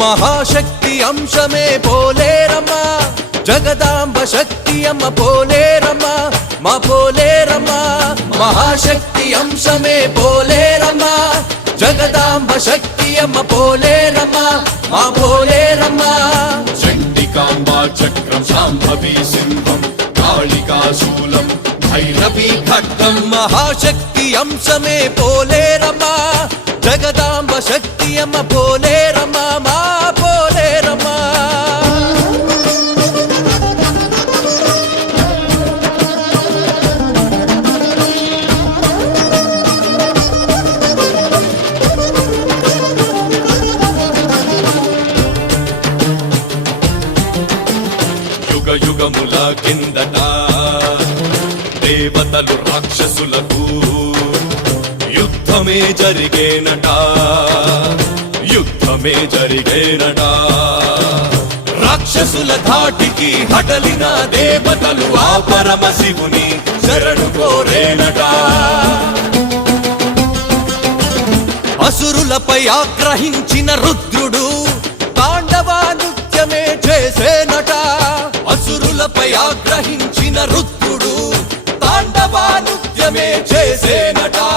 మహాశక్తి అంశమే పోలేరమ్మా జగదాంబ శక్తి అమ్మ పోలేరమ్మా మా పోలేరమ్మా మహాశక్తి అంశమే పోలేరమ్మా జగదాంబ శక్తి అమ్మ పోలేరమ్మా మా పోలేరమ్మా చండికాంబా చక్రం శాంభవి సింహం కాళికాశూలం భైరవి ఖడ్గం. మహాశక్తి అంశమే పోలేరమ్మా జగదాంబ శక్తి అమ్మ పోలేరమ్మా దేవతలు రాక్షసులకు యుద్ధమే జరిగేనట. యుద్ధమే జరిగేనట. రాక్షసుల ధాటికి హటలిన దేవతలు ఆ పరమశివుని శరణు కోరేనట. అసురులపై ఆగ్రహించిన రుద్రుడు తాండవా నృత్యమే చేసేనట. అసురులపై ఆగ్రహించిన రుద్రుడు చేసేనటా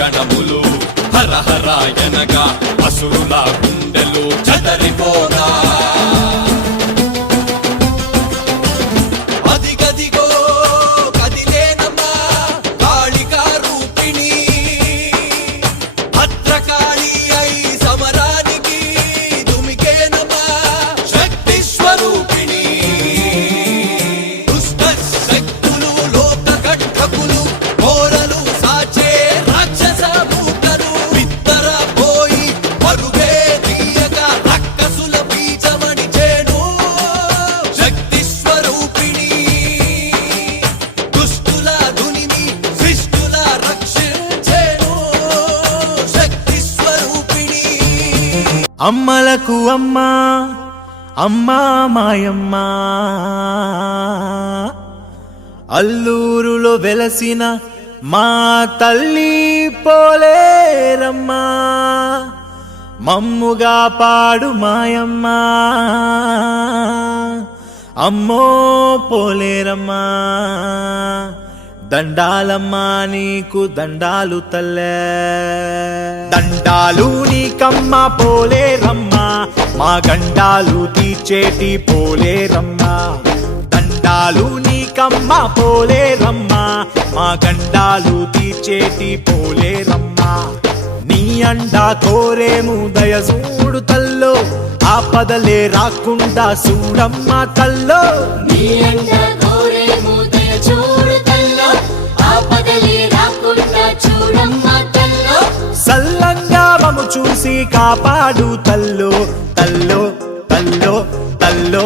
Gundam అమ్మలకు అమ్మ అమ్మా మాయమ్మ. అల్లూరులో వెలసిన మా తల్లి పోలేరమ్మా. మమ్ముగా పాడు మాయమ్మ. అమ్మో పోలేరమ్మా. దండాలమ్మా నీకు దండాలు తల్లే. దండాలు నీకమ్మ పోలేరమ్మా మా గండాలు తీర్చేటి పోలేరమ్మా దండాలు నీకమ్మ పోలేరమ్మా మా గండాలు తీర్చేటి పోలేరమ్మా నీ అండా కోరేము దయసూడు తల్లో ఆపదలే రాకుండా చూడమ్మ తల్లో. నీ అండ కోరేము దయ చూడు చూసి కాపాడు తల్లో తల్లో తల్లో తల్లో.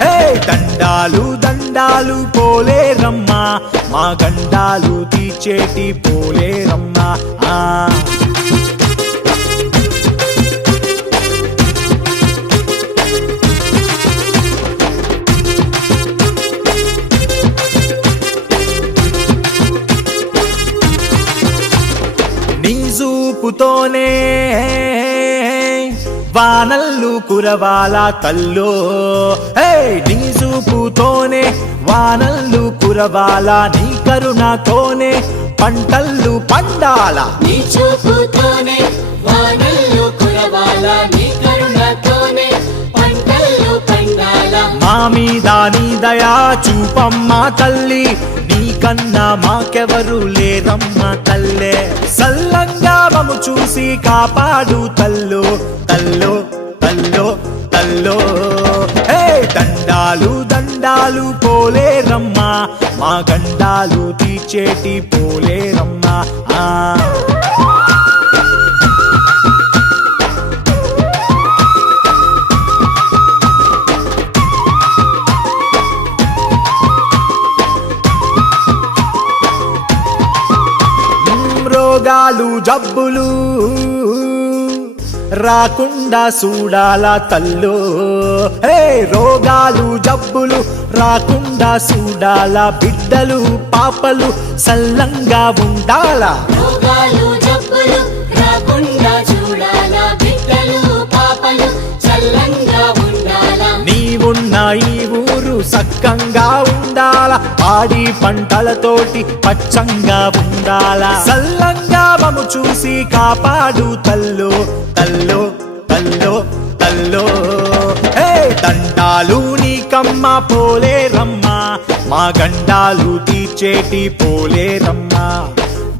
హే దండాలు దండాలు పోలేరమ్మా మా గండాలు తీర్చేటి పోలేరమ్మా ఆ. చూపుతోనే వానల్లు కురవాల తల్లో. హే నీ చూపుతోనే వానల్లు కురవాల నీ కరుణతోనే పంటల్లు పండాల. నీ చూపుతోనే వానల్లు కురవాల నీ కరుణతోనే పంటలు పండాల. మా మీద నీ దయా చూపమ్మ తల్లి నీ కన్నా మాకెవరు లేరమ్మ తల్లే. కాపాడు తల్లో తల్లో తల్లో తల్లో. హే దండాలు దండాలు పోలేరమ్మా మా గండాలు తీచేటి పోలేరమ్మా ఆ. రోగాలు జబ్బులు రాకుండా చూడాల తల్లు. హే రోగాలు జబ్బులు రాకుండా చూడాల బిడ్డలు పాపలు సల్లంగా ఉండాలా? రోగాలు జబ్బులు రాకుండా చూడాల బిడ్డలు పాపలు చల్లంగా ఉండాల? నీవున్న ఈ ఊరు సక్కంగా ఉండాల పాడి పంటలతోటి పచ్చంగా ఉండాల? సల్లంగా మము చూసి కాపాడు తల్లో తల్లో తల్లో తల్లో. హే దండాలు నీకమ్మ పోలేరమ్మ మా గండాలు తీర్చేటి పోలేరమ్మ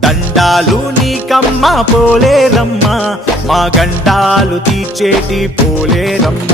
దండాలు నీకమ్మ పోలేరమ్మ మా గండాలు తీర్చేటి పోలేరమ్మ